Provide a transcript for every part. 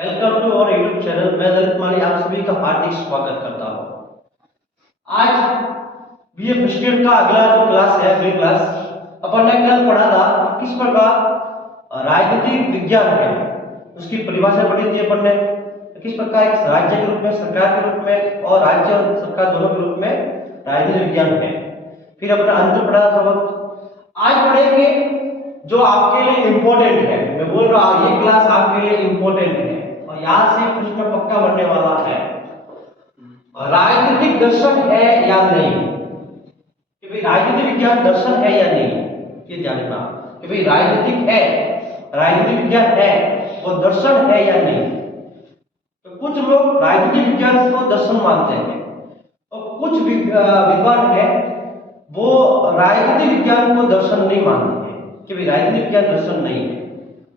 Welcome to our YouTube channel. मैं ललित माली आप सभी का हार्दिक स्वागत करता हूँ। आज बीए फर्स्ट ईयर का अगला जो क्लास है, अगली क्लास अपन ने कल पढ़ा था किस प्रकार राजनीतिक विज्ञान है, उसकी परिभाषा पढ़ी थी अपन ने। किस प्रकार एक राज्य के रूप में, सरकार के रूप में और राज्य और सरकार दोनों के रूप में राजनीतिक विज्ञान है। फिर अपना अंत पढ़ा था। आज पढ़ेंगे जो आपके लिए इम्पोर्टेंट है। मैं बोल रहा हूँ ये क्लास आपके लिए इम्पोर्टेंट है और यहाँ से प्रश्न पक्का बनने वाला है। राजनीतिक दर्शन है या नहीं, कि भाई राजनीतिक विज्ञान दर्शन है या नहीं, ये जानना कि भाई राजनीतिक है, राजनीतिक विज्ञान है, वो दर्शन है या नहीं। तो कुछ लोग राजनीतिक विज्ञान को दर्शन मानते हैं और कुछ विद्वान है वो राजनीतिक विज्ञान को दर्शन नहीं मानते हैं कि भाई राजनीतिक विज्ञान दर्शन नहीं है।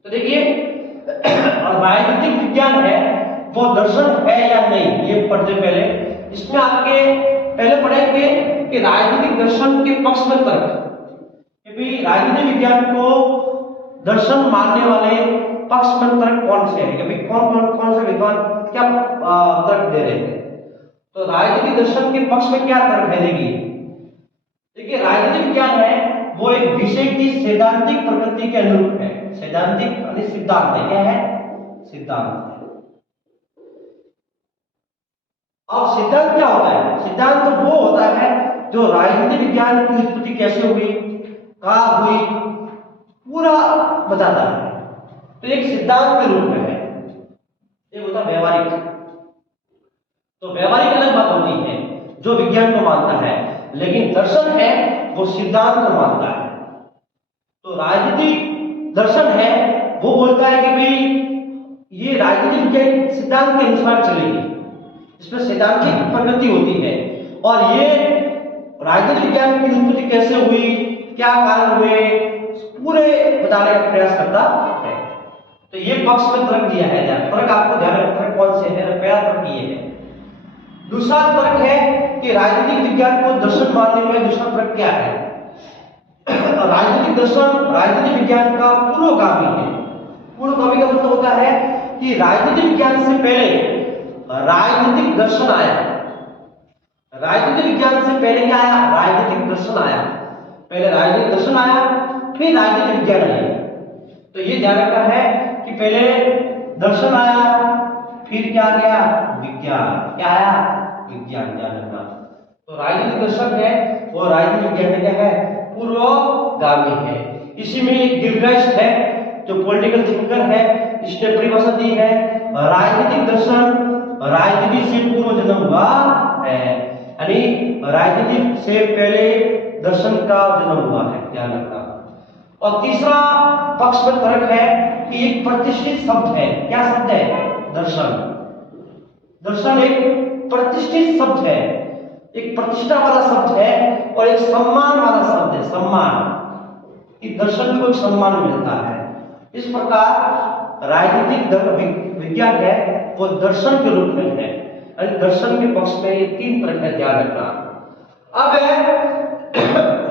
तो देखिए राजनीतिक विज्ञान है वो दर्शन है या नहीं, ये पढ़ते पहले। इसमें आपके पहले पढ़ेंगे कि राजनीतिक दर्शन के पक्ष में तर्क, कि भाई राजनीतिक विज्ञान को दर्शन मानने वाले पक्ष में तर्क कौन से हैं, कि भाई कौन से विद्वान क्या तर्क दे रहे हैं। तो राजनीतिक दर्शन के पक्ष में क्या तर्क है, देखिए राजनीतिक विज्ञान है वो एक विषय की सैद्धांतिक प्रकृति के अनुरूप है। सैद्धांतिक यानी सिद्धांत है, क्या है? सिद्धांत है। अब सिद्धांत क्या होता है? सिद्धांत तो वो होता है जो राजनीतिक विज्ञान की उत्पत्ति कैसे हुई, कहाँ हुई, पूरा बताता है। तो एक सिद्धांत के रूप में है। एक होता है व्यवहारिक। तो व्यवहारिक अलग बात होती है जो विज्ञान को मानता है, लेकिन दर्शन है वो सिद्धांत को मानता है। तो राजनीतिक दर्शन है वो बोलता है कि भाई ये राजनीतिक विज्ञान सिद्धांत के अनुसार चलेगी, इसमें सैद्धांतिक प्रकृति होती है और ये राजनीतिक विज्ञान की उत्पत्ति कैसे हुई, क्या कारण हुए, पूरे बताने का प्रयास करता है। तो ये पक्ष में तर्क दिया है। तर्क आपको ध्यान रखना, तर्क कौन से है, पहला तर्क ये है। दूसरा तर्क है कि राजनीतिक विज्ञान को दर्शन मानने में दूसरा तर्क क्या है? राजनीतिक दर्शन राजनीतिक विज्ञान का पूर्वगामी है। पूर्वगामी का मतलब होता है कि राजनीतिक विज्ञान से पहले राजनीतिक दर्शन आया। राजनीतिक विज्ञान से पहले क्या आया? राजनीतिक दर्शन आया। पहले राजनीतिक दर्शन आया, फिर राजनीतिक विज्ञान आया। तो ये ध्यान रखना है कि पहले दर्शन आया, फिर क्या गया? विज्ञान। क्या आया? विज्ञान। ध्यान रखना। तो राजनीतिक दर्शन है वो राजनीतिक विज्ञान क्या है? पूर्वगामी है। इसी में गिलक्राइस्ट है जो पॉलिटिकल थिंकर है, इसने परिभाषा दी है राजनीतिक दर्शन राजनीति से पूर्व जन्म हुआ है, यानी राजनीति से पहले दर्शन का जन्म हुआ है। ध्यान रखना। और तीसरा पक्ष में तर्क है कि एक प्रतिष्ठित शब्द है। क्या शब्द है? दर्शन। दर्शन एक प्रतिष्ठित शब्द है, एक प्रतिष्ठा वाला शब्द है और एक सम्मान वाला शब्द है। सम्मान, कि दर्शन को सम्मान मिलता है। इस प्रकार राजनीतिक विज्ञान है वो दर्शन के रूप में है, यानी दर्शन के पक्ष में ये तीन तर्क है। ध्यान रखना। अब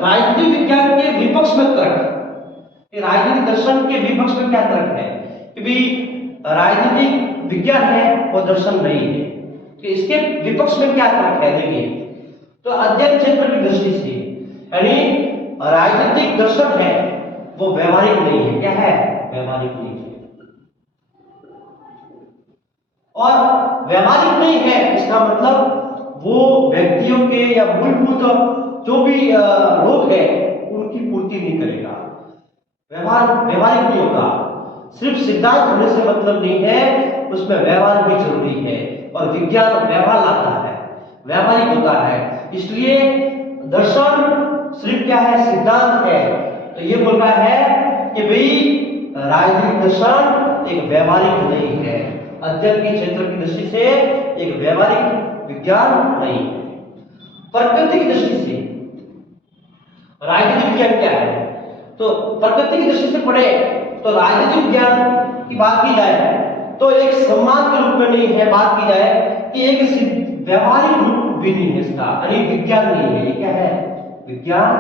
राजनीतिक विज्ञान के विपक्ष में तर्क, राजनीतिक दर्शन के विपक्ष में क्या तर्क है कि भाई राजनीतिक विज्ञान है वो दर्शन नहीं है। तो इसके विपक्ष में क्या तर्क है, देखिए। तो अध्ययन क्षेत्र की दृष्टि से यानी राजनीतिक दर्शन है वो व्यवहारिक नहीं है। क्या है? व्यवहारिक नहीं है। और व्यवहारिक नहीं है इसका मतलब वो व्यक्तियों के या मूलभूत जो भी लोग है उनकी पूर्ति नहीं करेगा। व्यवहारिक नहीं होगा। सिर्फ सिद्धांत होने से मतलब नहीं है, उसमें व्यवहार भी जरूरी है और विज्ञान व्यवहार लाता है, व्यवहारिक होता है। इसलिए दर्शन सिर्फ क्या है? सिद्धांत है। तो ये बोल रहा है कि भाई राजनीतिक दर्शन एक व्यवहारिक नहीं है, अध्ययन के क्षेत्र की दृष्टि से एक व्यवहारिक विज्ञान नहीं है। प्रकृति की दृष्टि से राजनीतिक विज्ञान क्या है? तो प्रकृति की दृष्टि से पढ़े तो राजनीतिक विज्ञान की बात की जाए तो एक सम्मान के रूप में नहीं है। बात की जाए कि एक व्यवहारिक रूप भी नहीं है इसका, यानी विज्ञान नहीं है। ये क्या है? विज्ञान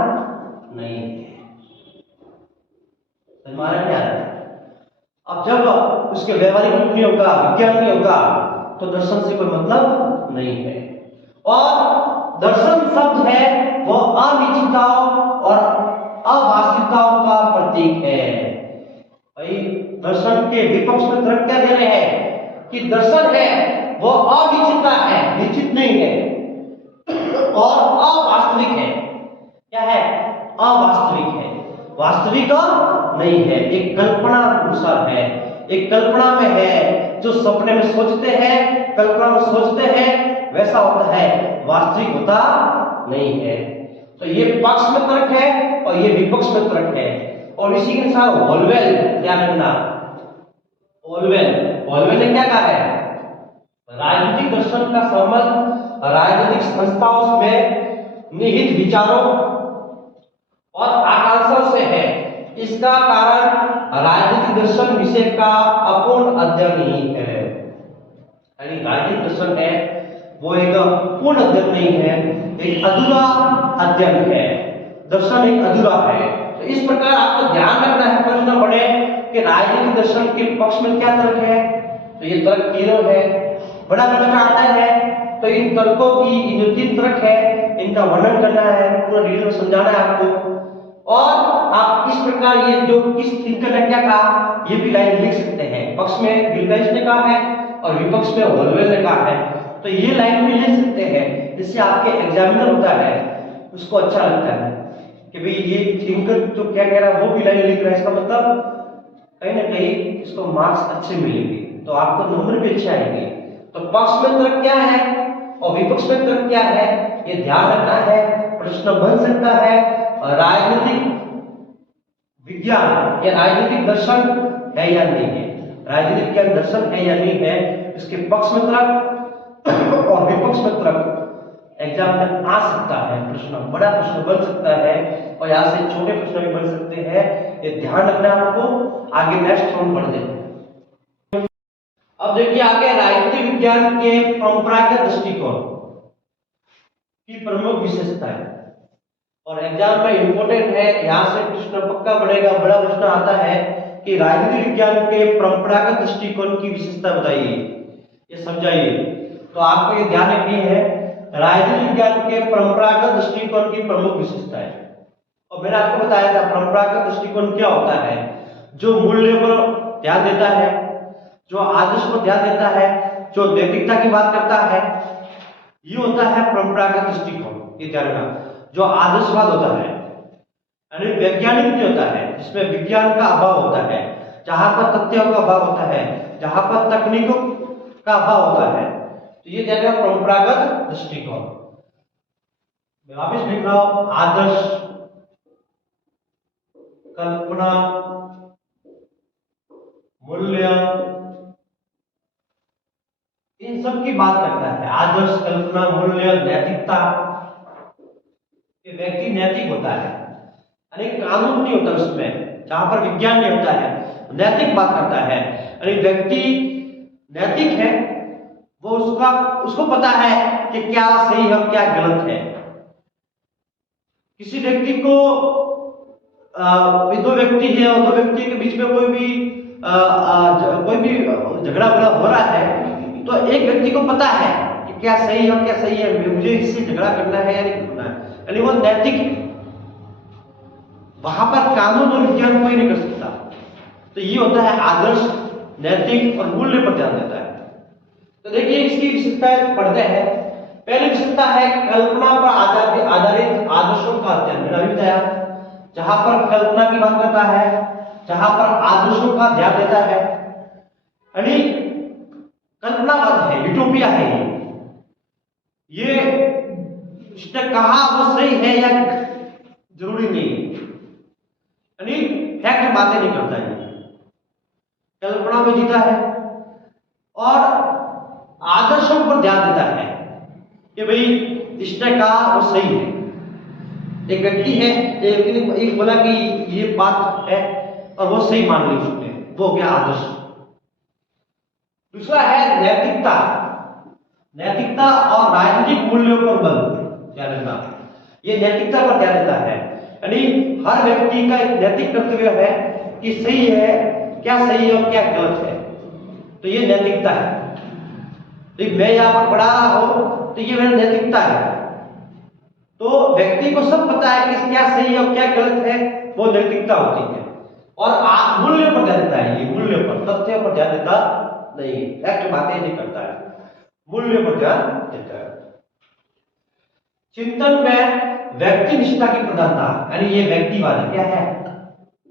नहीं है। हमारा क्या है? अब जब उसके व्यवहारिक रूप नहीं होगा, विज्ञान नहीं होगा, तो दर्शन से कोई मतलब नहीं है। और दर्शन शब्द है वो अनिश्चितताओं और अवास्तविकताओं का प्रतीक है। भाई दर्शन के विपक्ष में तर्क क्या दे रहे हैं कि दर्शन है वो अनिश्चितता है, निश्चित नहीं है, और अवास्तविक है। क्या है? अवास्तविक है, वास्तविक नहीं है, एक कल्पना अनुसार है, एक कल्पना में है। जो सपने में सोचते हैं, कल्पना में सोचते हैं, वैसा होता है, वास्तविक होता नहीं है। तो ये पक्ष में तर्क है और ये विपक्ष में तर्क है। और इसी के अनुसार होलवेल, ध्यान रखना, होलवेल ने क्या कहा है? राजनीतिक दर्शन का संबंध राजनीतिक संस्थाओं में निहित विचारों और आकांक्षाओं से है। इसका कारण राजनीतिक दर्शन विषय का अपूर्ण अध्ययन ही है। यानी राजनीतिक दर्शन है वो एक पूर्ण अध्ययन नहीं है, एक अधूरा अध्ययन है। दर्शन एक अधूरा है। तो इस प्रकार आपको ध्यान रखना है, प्रश्न पढ़े कि राजनीतिक दर्शन के पक्ष में क्या तर्क है। तो ये तर्क तीनों है। बड़ा प्रश्न आता है तो इन तर्कों की, इन जो तीन तर्क है, इनका वर्णन करना है, पूरा डिटेल में समझाना है आपको। और आप इस प्रकार ये जो किस थिंकर ने क्या कहा, ये भी लाइन लिख सकते हैं। पक्ष में गिलगाइस ने कहा है और विपक्ष में होलवेल ने कहा है। तो ये लाइन भी लिख सकते हैं, जिससे आपके एग्जामिनर होता है उसको अच्छा लगता है कि भाई ये थिंकर जो क्या कह रहा है वो भी लाइन लिख रहा है। इसका मतलब कहीं ना कहीं इसको मार्क्स अच्छे मिलेंगे, तो आपको नंबर भी अच्छे आएंगे। तो पक्ष में तर्क क्या है और विपक्ष में तर्क क्या है, ये ध्यान रखना है। प्रश्न बन सकता है राजनीतिक विज्ञान या राजनीतिक दर्शन है या नहीं है, राजनीतिक विज्ञान दर्शन है या नहीं है, इसके पक्ष में तर्क और विपक्ष में तर्क एग्जाम में आ सकता है। प्रश्न, बड़ा प्रश्न बन सकता है और यहाँ से छोटे प्रश्न भी बन सकते हैं। ये ध्यान रखना है आपको। आगे नेक्स्ट हम पढ़ देते हैं। अब देखिए आगे राजनीतिक विज्ञान के परंपरागत दृष्टिकोण की प्रमुख विशेषताएं, और एग्जाम में इंपॉर्टेंट है, यहाँ से प्रश्न पक्का बनेगा। बड़ा प्रश्न आता है कि राजनीतिक विज्ञान के परंपरागत दृष्टिकोण की विशेषता बताइए, ये समझाइए। तो आपको ये ध्यान रखनी है राजनीतिक विज्ञान के परंपरागत दृष्टिकोण की प्रमुख विशेषताएं। और मैंने आपको बताया था परंपरागत दृष्टिकोण क्या होता है, जो मूल्यों पर ध्यान देता है, जो आदर्श पर ध्यान देता है, जो नैतिकता की बात करता है, ये होता है परंपरागत दृष्टिकोण। ये ध्यान रखना। जो आदर्शवाद होता है यानी वैज्ञानिक नहीं होता है, जिसमें विज्ञान का अभाव होता है, जहां पर तथ्यों का अभाव होता है, जहां पर तकनीकों का अभाव होता है, तो ये कहते हैं परंपरागत दृष्टिकोण। मैं वापिस लिख रहा हूं, आदर्श, कल्पना, मूल्य, इन सब की बात करता है। आदर्श, कल्पना, मूल्य, नैतिकता। ये व्यक्ति नैतिक होता है, यानी कानून नहीं होता उसमें, जहां पर विज्ञान नहीं होता है, नैतिक बात करता है। यानी व्यक्ति नैतिक है, वो उसको पता है कि क्या सही है और क्या गलत है। किसी व्यक्ति को दो व्यक्ति है और दो व्यक्ति के बीच में कोई भी झगड़ा हो रहा है, तो एक व्यक्ति को पता है कि क्या सही है और क्या सही है, मुझे इससे झगड़ा करना है या नहीं करना है, यानी वो नैतिक है। वहां पर कानून और विज्ञान कोई नहीं कर सकता। तो ये होता है आदर्श, नैतिक और मूल्य पर ध्यान देता है। तो देखिए इसकी विशेषताएं पढ़ते हैं। पहली विशेषता है कल्पना पर आधारित आदर्शों का अध्ययन। मैंने अभी बताया, जहां पर कल्पना की बात करता है, जहां पर आदर्शों का ध्यान देता है, यानी कल्पनावाद है, यूटोपिया है। ये इसने कहा वो सही है या जरूरी नहीं, यानी फैक्ट बातें नहीं करता है, कल्पना में जीता है और आदर्शों पर ध्यान देता है कि भाई इसने कहा वो सही है। एक व्यक्ति है, एक बोला कि ये बात है और वो सही मान ली उसने, वो हो गया आदर्श। दूसरा है नैतिकता। नैतिकता और राजनीतिक मूल्यों पर बल ध्यान रखना, ये नैतिकता पर ध्यान देता है। यानी हर व्यक्ति का एक नैतिक कर्तव्य है कि सही है क्या सही है और क्या गलत है। तो ये नैतिकता है। तो मैं यहाँ पर पढ़ा रहा हूँ तो ये मेरा नैतिकता है। तो व्यक्ति को सब पता है कि क्या सही है और क्या गलत है, वो नैतिकता होती है। और आप मूल्य पर ध्यान देता है, ये मूल्य पर, तथ्यों पर ध्यान देता नहीं, फैक्ट बातें नहीं करता है, मूल्य पर ध्यान देता है। चिंतन में व्यक्ति निष्ठा की प्रधानता, यानी ये व्यक्तिवाद है। क्या है?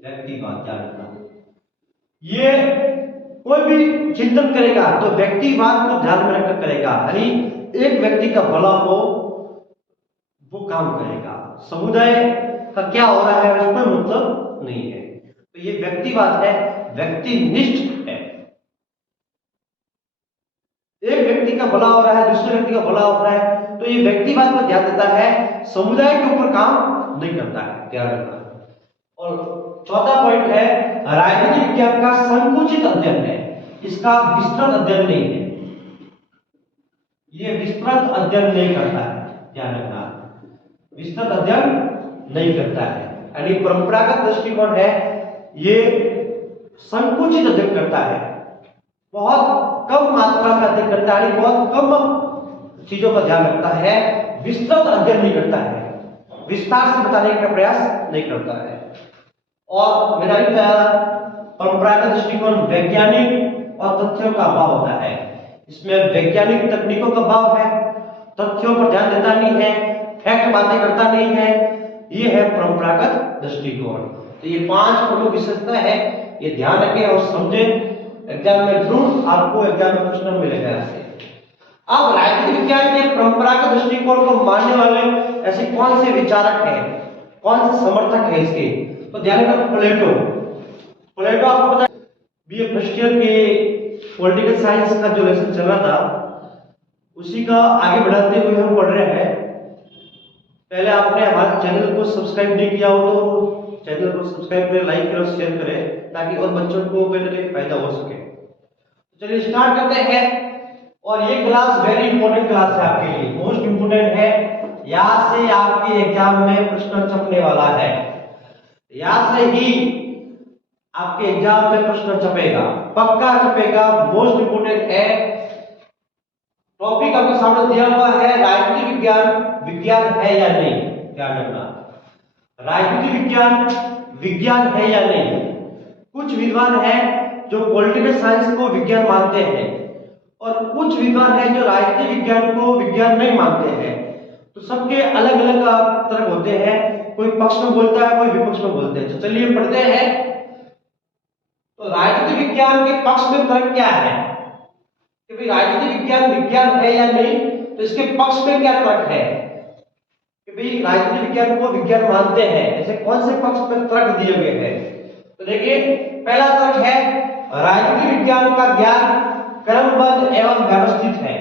व्यक्तिवाद। क्या रखना, ये कोई भी चिंतन करेगा तो व्यक्तिवाद को ध्यान में रखकर करेगा, यानी एक व्यक्ति का भला हो वो काम करेगा, समुदाय का क्या हो रहा है उस पर मतलब नहीं है। तो ये व्यक्तिवाद है, व्यक्तिनिष्ठ है। एक व्यक्ति का भला हो रहा है, दूसरे व्यक्ति का भला हो रहा है, तो ये व्यक्तिवाद पर ध्यान देता है, समुदाय के ऊपर काम नहीं करता है, ध्यान रखना। और चौथा पॉइंट है, राजनीति विज्ञान का संकुचित अध्ययन है, इसका विस्तृत अध्ययन नहीं है। ये विस्तृत अध्ययन नहीं करता है, ध्यान रखना, विस्तृत अध्ययन नहीं करता है। यानी परंपरागत दृष्टिकोण है, ये संकुचित अध्ययन करता है, बहुत कम मात्रा में अध्ययन करता है, बहुत कम चीजों का ध्यान रखता है, विस्तृत अध्ययन नहीं करता है, विस्तार से बताने का प्रयास नहीं करता है। और मैंने बताया परंपरागत दृष्टिकोण वैज्ञानिक और तथ्यों का अभाव होता है, इसमें वैज्ञानिक तकनीकों का अभाव है, तथ्यों पर ध्यान देता नहीं है, फैक्ट बातें करता नहीं है, ये है परंपरागत दृष्टिकोण। तो ये 5 प्रमुख विशेषता है, ये ध्यान रखें और समझें, एग्जाम में जरूर आपको एग्जाम में क्वेश्चन मिलेगा ऐसे। अब राजनीति विज्ञान के परंपरागत दृष्टिकोण को मानने वाले ऐसे कौन से विचारक हैं, कौन से समर्थक हैं इसके, तो ध्यान रखना प्लेटो आपको पता है बीए फर्स्ट ईयर के पॉलिटिकल साइंस का जो लेसन चल रहा था उसी का आगे बढ़ाते हुए हम पढ़ रहे हैं। पहले आपने हमारे चैनल को सब्सक्राइब नहीं किया हो तो चैनल को सब्सक्राइब करें, लाइक करें और शेयर करें ताकि और बच्चों को कहीं ना कहीं फायदा हो सके। तो चलिए स्टार्ट करते हैं। और ये क्लास वेरी इंपॉर्टेंट क्लास है आपके लिए, मोस्ट इंपोर्टेंट है, यहाँ से आपके एग्जाम में प्रश्न छपने वाला है, यहाँ से ही आपके एग्जाम में प्रश्न छपेगा, पक्का छपेगा, मोस्ट इंपोर्टेंट है। टॉपिक आपके सामने दिया हुआ है, राजनीति विज्ञान विज्ञान है या नहीं, ध्यान रखना, राजनीति विज्ञान विज्ञान है या नहीं। कुछ विद्वान हैं जो पॉलिटिकल साइंस को विज्ञान मानते हैं और कुछ विद्वान हैं जो राजनीति विज्ञान को विज्ञान नहीं मानते हैं। तो सबके अलग अलग तर्क होते हैं, कोई पक्ष में बोलता है, कोई विपक्ष में बोलते हैं। तो चलिए पढ़ते हैं। तो राजनीति विज्ञान के पक्ष में तर्क क्या है कि भाई राजनीति विज्ञान विज्ञान है या नहीं, तो इसके पक्ष में क्या तर्क है कि भाई राजनीति विज्ञान को विज्ञान मानते हैं, ऐसे कौन से पक्ष में तर्क दिए हुए हैं। तो देखिए पहला तर्क है, राजनीति विज्ञान का ज्ञान क्रमबद्ध एवं व्यवस्थित है।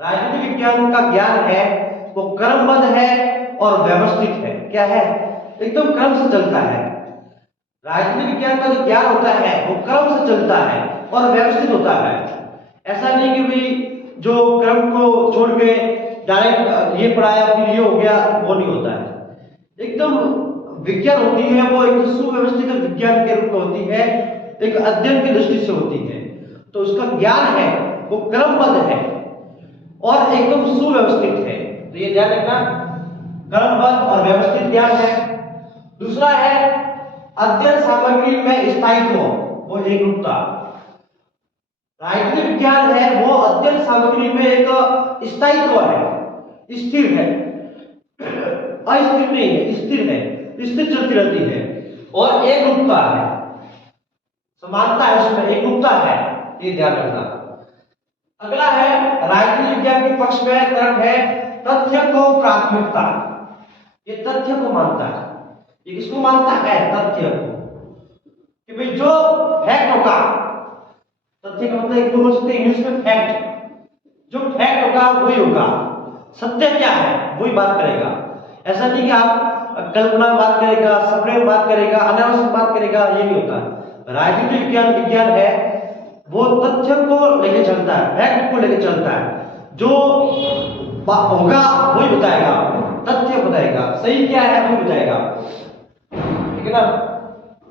राजनीति विज्ञान का ज्ञान है वो क्रमबद्ध है और व्यवस्थित है। क्या है? एकदम क्रम से चलता है। राजनीति विज्ञान का जो ज्ञान होता है वो क्रम से चलता है और व्यवस्थित होता है। ऐसा नहीं कि भाई जो क्रम को छोड़ के डायरेक्ट ये पढ़ाया फिर ये हो गया, वो नहीं होता है। एकदम विज्ञान होती है वो एक सुव्यवस्थित विज्ञान के रूप में होती है, एक अध्ययन की दृष्टि से होती है। तो उसका ज्ञान है वो क्रमबद्ध है और एकदम सुव्यवस्थित है। तो ये ध्यान रखना, क्रमबद्ध और व्यवस्थित ज्ञान है। दूसरा है अध्ययन सामग्री में स्थायित्व, वो एकरूपता। राजनीति विज्ञान है वो अध्ययन सामग्री में एक स्थायित्व है, स्थिर है, अस्थिर नहीं है, स्थिर है, स्थिर चलती रहती है। और एकरूपता है, समानता है उसमें, एकरूपता है, ये ध्यान रखना। अगला है राजनीति विज्ञान के पक्ष में तर्क है तथ्य को प्राथमिकता। ये तथ्य को मानता है, ये किसको मानता है? तथ्य को, कि भाई जो फैक्ट होगा, तथ्य का मतलब एक बोल सकते हैं इंग्लिश में फैक्ट, जो फैक्ट होगा वही होगा, सत्य क्या है वही बात करेगा। ऐसा नहीं कि आप कल्पना बात करेगा, सपने में बात करेगा, अनावश्यक बात करेगा, ये नहीं होता। राजनीति विज्ञान विज्ञान है वो तथ्य को लेके चलता है, फैक्ट को लेके चलता है, जो होगा वही बताएगा, तथ्य बताएगा, सही क्या है वही बताएगा, ठीक है ना।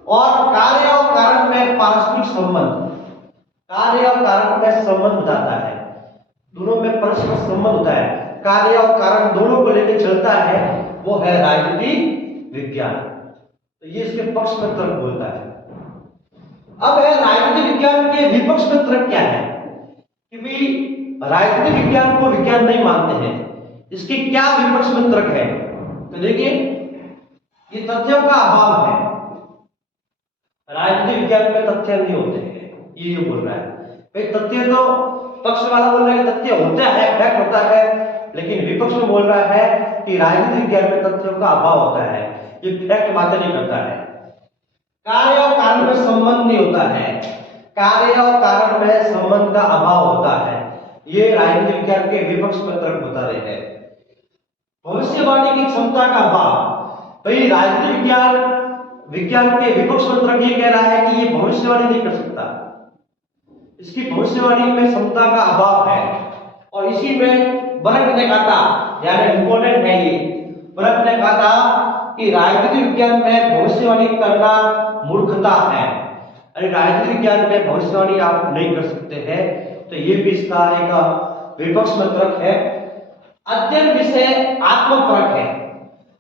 और कार्य और कारण में पारस्परिक संबंध, कार्य और कारण में संबंध बताता है, दोनों में परस्पर संबंध होता है, कार्य और कारण दोनों को लेकर चलता है, वो है राजनीति विज्ञान। तो ये इसके पक्ष में तर्क बोलता है। अब है राजनीति विज्ञान के विपक्ष में तर्क क्या है कि भाई राजनीति विज्ञान को विज्ञान नहीं मानते हैं, इसके क्या विपक्ष में तर्क है। तो देखिए ये तथ्यों का अभाव है, राजनीति विज्ञान में तथ्य नहीं होते हैं, ये बोल रहा है। भाई तथ्य तो पक्ष वाला बोल रहा है कि तथ्य होता है, फैक्ट होता है, लेकिन विपक्ष में बोल रहा है कि राजनीति विज्ञान में तथ्यों का अभाव होता है, ये फैक्ट बातें नहीं करता है। कार्य और कारण में संबंध नहीं होता है, कार्य और कारण में संबंध का अभाव होता है, ये राजनीति विज्ञान के विपक्ष में तर्क बता रहे हैं। भविष्यवाणी की क्षमता का अभाव, भाई राजनीति विज्ञान के विपक्ष में तर्क ये कह रहा है कि ये भविष्यवाणी नहीं कर सकता, इसकी भविष्यवाणी में क्षमता का अभाव है। और इसी में बर्क ने कहा था, यानी इंपॉर्टेंट है ये, बर्क ने कहा था कि राजनीति विज्ञान में भविष्यवाणी करना मूर्खता है, अरे राजनीति विज्ञान में भविष्यवाणी आप नहीं कर सकते हैं। तो ये भी इसका एक विपक्ष में तर्क है। अध्ययन विषय आत्मपरक है,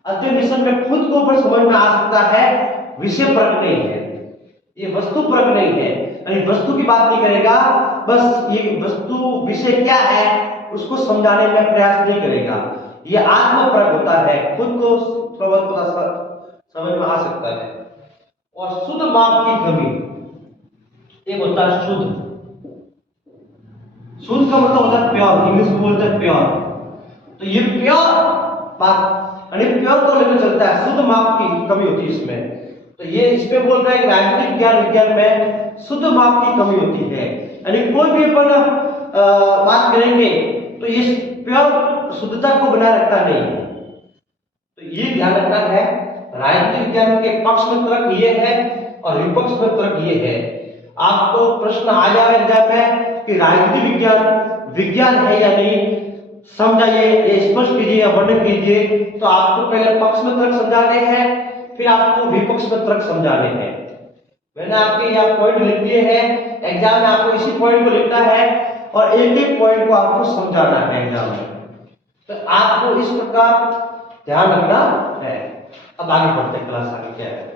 अध्ययन विषय में खुद को पर समझ में आ सकता है, विषय परक नहीं है, ये वस्तु परक नहीं है, यानी वस्तु की बात नहीं करेगा, बस ये वस्तु विषय क्या है उसको समझाने में प्रयास नहीं करेगा, ये आत्मपरक होता है, खुद को समझ में आ सकता है। और शुद्ध माप की कमी, एक होता है शुद्ध, शुद्ध का मतलब होता है प्योर, इंग्लिश में बोलते हैं प्योर। तो ये प्योर बात, यानी प्योर को लेकर चलता है, शुद्ध माप की कमी होती है इसमें। तो ये इसमें बोल रहा है कि राजनीतिक विज्ञान में शुद्ध माप की कमी होती है, यानी कोई भी अपन बात करेंगे तो ये प्योर शुद्धता को बनाए रखता नहीं है। तो ये ध्यान रखना है, राजनीतिक विज्ञान के पक्ष में तर्क ये है और विपक्ष में तर्क ये है। आपको प्रश्न आ जाए एग्जाम में कि राजनीतिक विज्ञान है या नहीं, समझाइए, स्पष्ट कीजिए या वर्णन कीजिए। तो आपको पहले पक्ष में तर्क समझाने हैं, फिर आपको विपक्ष में तर्क समझाने हैं। मैंने आपके यहाँ पॉइंट लिख दिए हैं, एग्जाम में आपको इसी पॉइंट को लिखना है और एक एक पॉइंट को आपको समझाना है एग्जाम में। तो आपको इस प्रकार ध्यान रखना है। अब आगे बढ़ते हैं, क्लास आगे क्या है।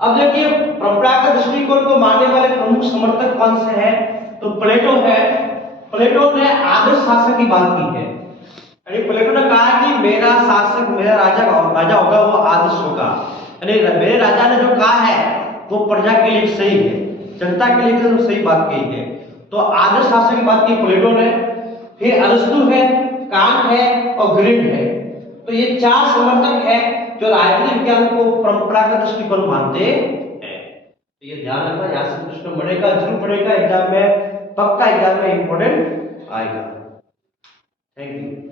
अब देखिए परंपरागत दृष्टिकोण को मानने वाले प्रमुख समर्थक कौन से हैं, तो प्लेटो है। प्लेटो ने आदर्श शासक की बात की है, यानी प्लेटो ने कहा कि मेरा शासक, मेरा राजा होगा वो आदर्श होगा, यानी मेरे राजा ने जो कहा है वो प्रजा के लिए सही है, जनता के लिए तो सही बात कही है। तो आदर्श शासक की बात की प्लेटो ने। फिर अरस्तु है, कांट है और ग्रीन है। तो ये चार समर्थक है जो राजनीतिक विज्ञान को परंपरागत दृष्टिकोण मानते हैं। तो ये ध्यान रखना, यहाँ से प्रश्न बनेगा, जरूर बनेगा एग्जाम में, पक्का एग्जाम में इंपॉर्टेंट आएगा। Thank you.